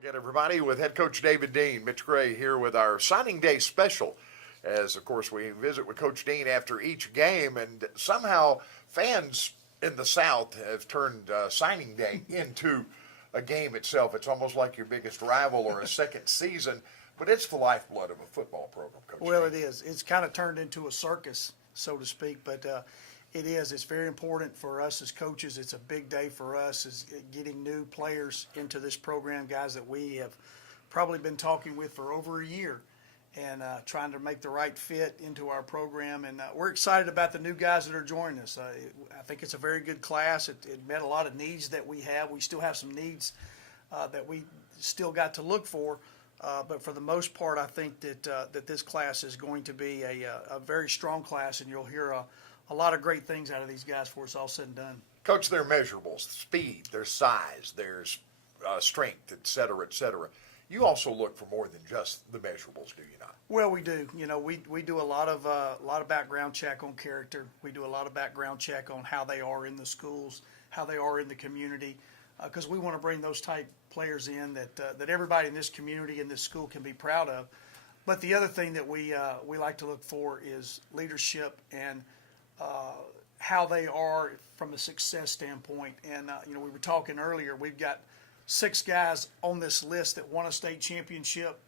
Again, everybody, with head coach David Dean, Mitch Gray here with our signing day special. As, of course, we visit with Coach Dean after each game, and somehow fans in the South have turned signing day into a game itself. It's almost like your biggest rival or a second season, but it's the lifeblood of a football program, Coach Well, Dean. it is. It's kind of turned into a circus, so to speak, but it is. It's very important for us as coaches. It's a big day for us is getting new players into this program, guys that we have probably been talking with for over a year and trying to make the right fit into our program. And we're excited about the new guys that are joining us. I think it's a very good class. It met a lot of needs that we have. We still have some needs that we still got to look for. But for the most part, I think that this class is going to be a very strong class, and you'll hear a lot of great things out of these guys before it's all said and done. Coach, their measurables, speed, their size, their strength, et cetera, et cetera. You also look for more than just the measurables, do you not? Well, we do. You know, we do a lot of background check on character. We do a lot of background check on how they are in the schools, how they are in the community, because we want to bring those type players in that everybody in this community and this school can be proud of. But the other thing that we like to look for is leadership and how they are from a success standpoint. And you know, we were talking earlier. We've got 6 guys on this list that won a state championship.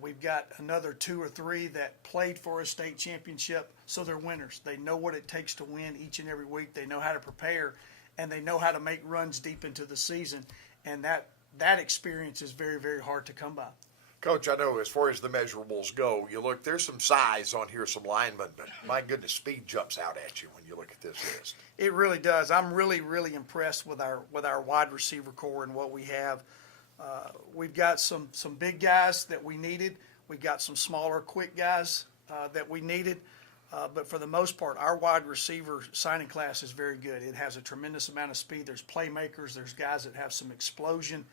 We've got another 2 or 3 that played for a state championship, so they're winners. They know what it takes to win each and every week. They know how to prepare, and they know how to make runs deep into the season. And that experience is very, very hard to come by. Coach, I know as far as the measurables go, you look, there's some size on here, some linemen, but my goodness, speed jumps out at you when you look at this list. It really does. I'm really, really impressed with our wide receiver core and what we have. We've got some big guys that we needed. We've got some smaller, quick guys that we needed. But for the most part, our wide receiver signing class is very good. It has a tremendous amount of speed. There's playmakers. There's guys that have some explosion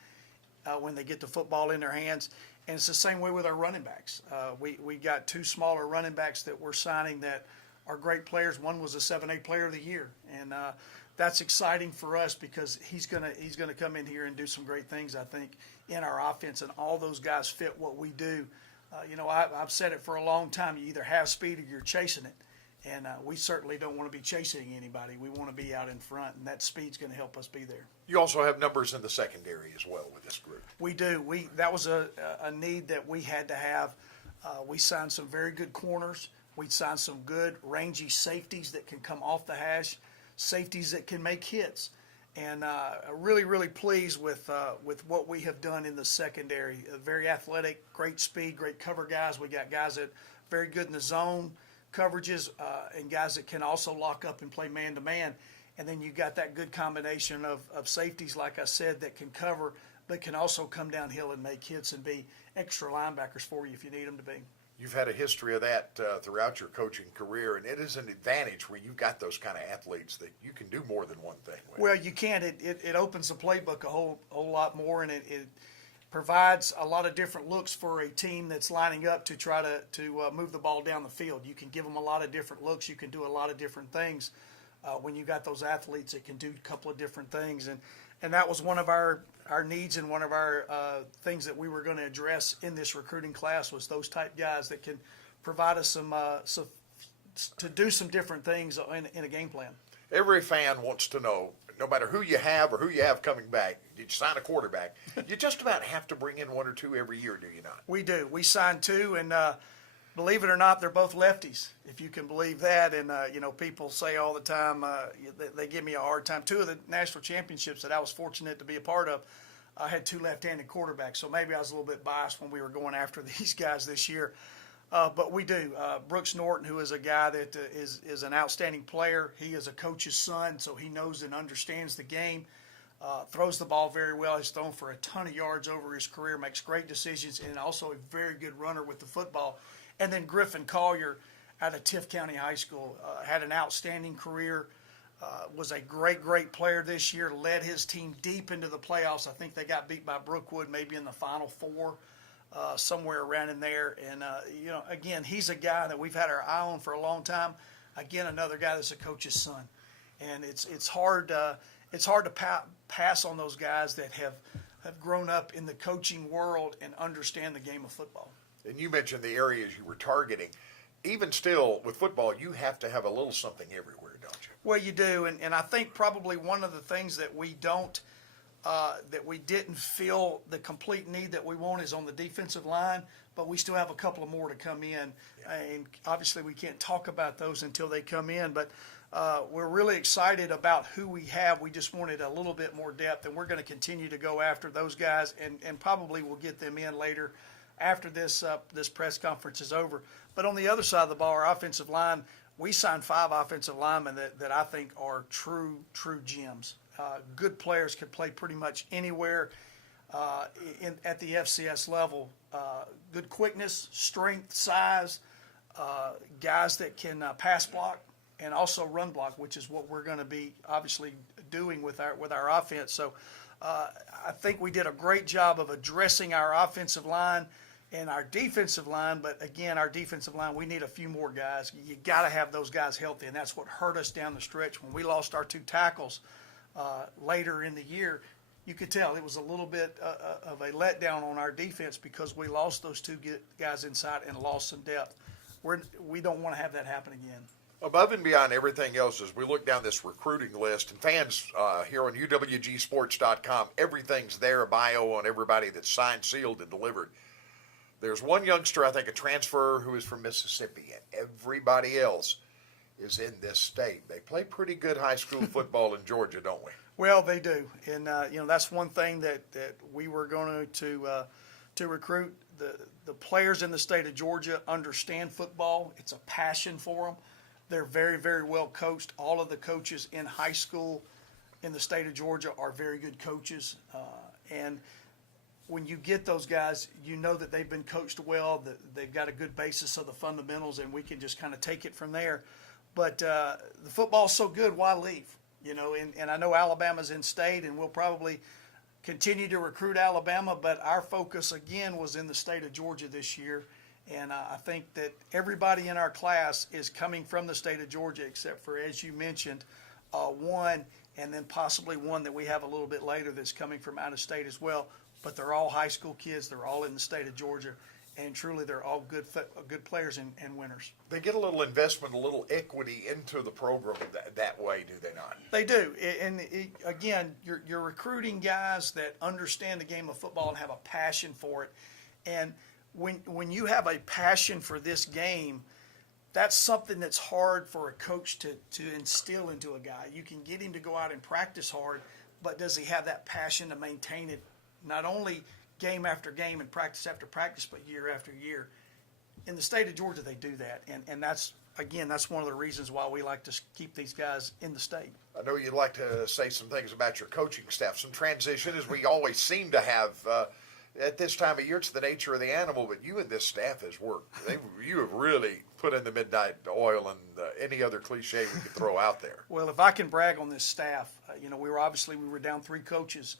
when they get the football in their hands. And it's the same way with our running backs. We got 2 smaller running backs that we're signing that are great players. One was a 7A player of the year. And that's exciting for us because he's gonna come in here and do some great things, I think, in our offense. And all those guys fit what we do. You know, I've said it for a long time. You either have speed or you're chasing it. And we certainly don't want to be chasing anybody. We want to be out in front, and that speed's going to help us be there. You also have numbers in the secondary as well with this group. We do. That was a need that we had to have. We signed some very good corners. We signed some good rangy safeties that can come off the hash, safeties that can make hits. And really, really pleased with what we have done in the secondary. Very athletic, great speed, great cover guys. We got guys that are very good in the zone coverages and guys that can also lock up and play man-to-man. And then you got that good combination of safeties, like I said, that can cover but can also come downhill and make hits and be extra linebackers for you if you need them to be. You've had a history of that throughout your coaching career, and it is an advantage where you've got those kind of athletes that you can do more than one thing with. Well, you can. It opens the playbook a whole lot more, and it provides a lot of different looks for a team that's lining up to try to move the ball down the field. You can give them a lot of different looks. You can do a lot of different things when you got those athletes that can do a couple of different things. And that was one of our needs and one of our things that we were going to address in this recruiting class was those type guys that can provide us some to do some different things in a game plan. Every fan wants to know, no matter who you have or who you have coming back, did you sign a quarterback? You just about have to bring in 1 or 2 every year, do you not? We do. We signed 2, and believe it or not, they're both lefties, if you can believe that. And, you know, people say all the time, they give me a hard time. 2 of the national championships that I was fortunate to be a part of, I had 2 left-handed quarterbacks, so maybe I was a little bit biased when we were going after these guys this year. But we do. Brooks Norton, who is a guy that is an outstanding player. He is a coach's son, so he knows and understands the game. Throws the ball very well. He's thrown for a ton of yards over his career, makes great decisions, and also a very good runner with the football. And then Griffin Collier out of Tift County High School had an outstanding career, was a great player this year, led his team deep into the playoffs. I think they got beat by Brookwood maybe in the Final Four. Somewhere around in there. And, you know, again, he's a guy that we've had our eye on for a long time. Again, another guy that's a coach's son. And it's hard to pass on those guys that have have grown up in the coaching world and understand the game of football. And you mentioned the areas you were targeting. Even still, with football, you have to have a little something everywhere, don't you? Well, you do, and I think probably one of the things that we don't, that we didn't feel the complete need that we want is on the defensive line, but we still have a couple of more to come in, and obviously we can't talk about those until they come in, but we're really excited about who we have. We just wanted a little bit more depth, and we're going to continue to go after those guys, and probably we'll get them in later after this press conference is over. But on the other side of the ball, our offensive line, we signed 5 offensive linemen that I think are true gems. Good players can play pretty much anywhere at the FCS level. Good quickness, strength, size, guys that can pass block and also run block, which is what we're going to be obviously doing with our offense. So I think we did a great job of addressing our offensive line and our defensive line, but again, our defensive line, we need a few more guys. You got to have those guys healthy, and that's what hurt us down the stretch. When we lost our 2 tackles later in the year, you could tell it was a little bit of a letdown on our defense because we lost those 2 guys inside and lost some depth. We don't want to have that happen again. Above and beyond everything else, as we look down this recruiting list, and fans here on UWGsports.com, everything's there, a bio on everybody that's signed, sealed, and delivered. There's one youngster, I think a transfer, who is from Mississippi, and everybody else is in this state. They play pretty good high school football in Georgia, don't we? Well, they do, and that's one thing that we were going to recruit. The players in the state of Georgia understand football. It's a passion for them. They're very, very well coached. All of the coaches in high school in the state of Georgia are very good coaches, and when you get those guys, you know that they've been coached well, that they've got a good basis of the fundamentals, and we can just kind of take it from there. But the football's so good, why leave? And I know Alabama's in state, and we'll probably continue to recruit Alabama, but our focus, again, was in the state of Georgia this year. And I think that everybody in our class is coming from the state of Georgia, except for, as you mentioned, one, and then possibly one that we have a little bit later that's coming from out of state as well. But they're all high school kids. They're all in the state of Georgia, and truly they're all good players and winners. They get a little investment, a little equity into the program that way, do they not? They do. And again, you're recruiting guys that understand the game of football and have a passion for it. And when you have a passion for this game, that's something that's hard for a coach to instill into a guy. You can get him to go out and practice hard, but does he have that passion to maintain it? Not only game after game and practice after practice, but year after year. In the state of Georgia, they do that. And that's one of the reasons why we like to keep these guys in the state. I know you'd like to say some things about your coaching staff, some transition, as we always seem to have at this time of year. It's the nature of the animal, but you and this staff has worked. You have really put in the midnight oil and any other cliche we could throw out there. Well, if I can brag on this staff, we were down 3 coaches.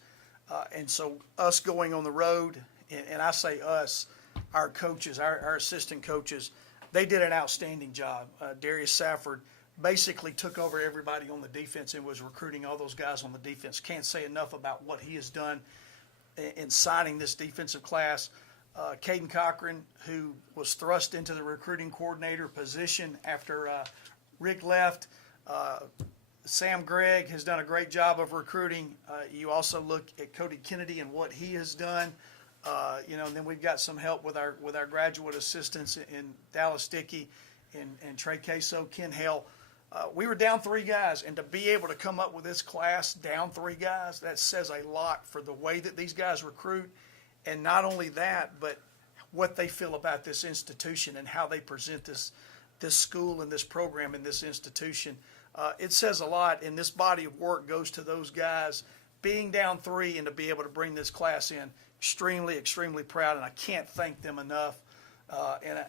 And so us going on the road, and I say us, our coaches, our assistant coaches, they did an outstanding job. Darius Safford basically took over everybody on the defense and was recruiting all those guys on the defense. Can't say enough about what he has done in signing this defensive class. Caden Cochran, who was thrust into the recruiting coordinator position after Rick left. Sam Gregg has done a great job of recruiting. You also look at Cody Kennedy and what he has done. And then we've got some help with our graduate assistants in Dallas Dickey and Trey Queso, Ken Hale. We were down 3 guys, and to be able to come up with this class down 3 guys, that says a lot for the way that these guys recruit, and not only that, but what they feel about this institution and how they present this school and this program and this institution. It says a lot, and this body of work goes to those guys being down 3 and to be able to bring this class in. Extremely, extremely proud, and I can't thank them enough.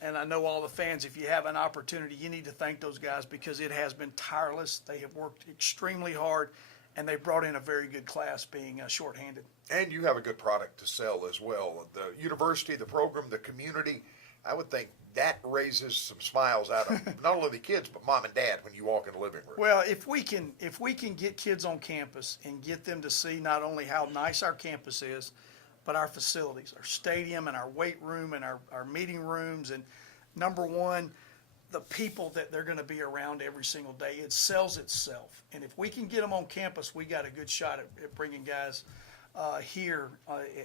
And I know all the fans, if you have an opportunity, you need to thank those guys because it has been tireless. They have worked extremely hard, and they brought in a very good class being shorthanded. And you have a good product to sell as well. The university, the program, the community I would think that raises some smiles out of not only the kids but mom and dad when you walk in the living room. Well, if we can get kids on campus and get them to see not only how nice our campus is, but our facilities, our stadium and our weight room and our meeting rooms, and number one, the people that they're going to be around every single day, it sells itself. And if we can get them on campus, we got a good shot at bringing guys here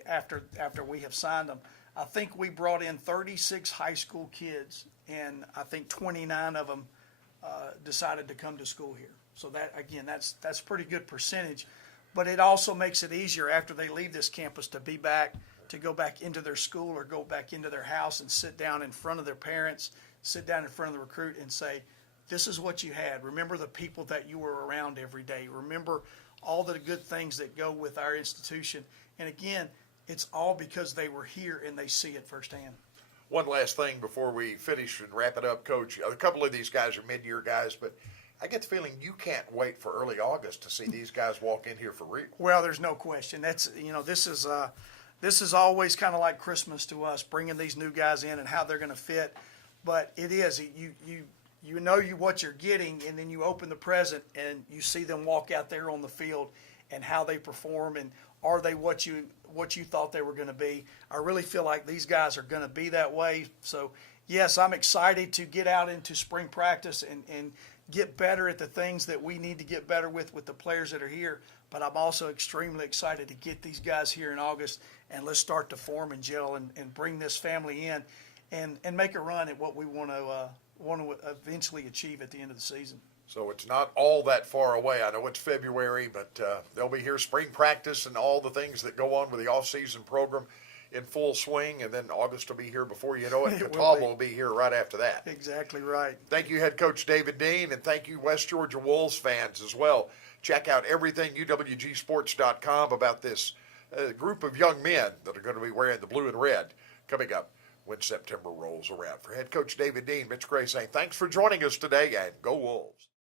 after we have signed them. I think we brought in 36 high school kids, and I think 29 of them decided to come to school here. So that, again, that's a pretty good percentage. But it also makes it easier after they leave this campus to go back into their school or go back into their house and sit down in front of their parents, sit down in front of the recruit and say, this is what you had. Remember the people that you were around every day. Remember all the good things that go with our institution. And again, it's all because they were here and they see it firsthand. One last thing before we finish and wrap it up, Coach. A couple of these guys are mid-year guys, but I get the feeling you can't wait for early August to see these guys walk in here for real. Well, there's no question. That's, this is always kind of like Christmas to us, bringing these new guys in and how they're going to fit. But it is, you know what you're getting, and then you open the present and you see them walk out there on the field and how they perform, and are they what you thought they were going to be. I really feel like these guys are going to be that way. So yes, I'm excited to get out into spring practice and get better at the things that we need to get better with the players that are here. But I'm also extremely excited to get these guys here in August, and let's start to form and gel and bring this family in and make a run at what we want to eventually achieve at the end of the season. So it's not all that far away. I know it's February, but they'll be here spring practice and all the things that go on with the off-season program in full swing, and then August will be here before you know it. Catawba will be here right after that. Exactly right. Thank you, Head Coach David Dean, and thank you, West Georgia Wolves fans as well. Check out everything UWGsports.com about this group of young men that are going to be wearing the blue and red coming up when September rolls around. For Head Coach David Dean, Mitch Gray saying thanks for joining us today, and go Wolves.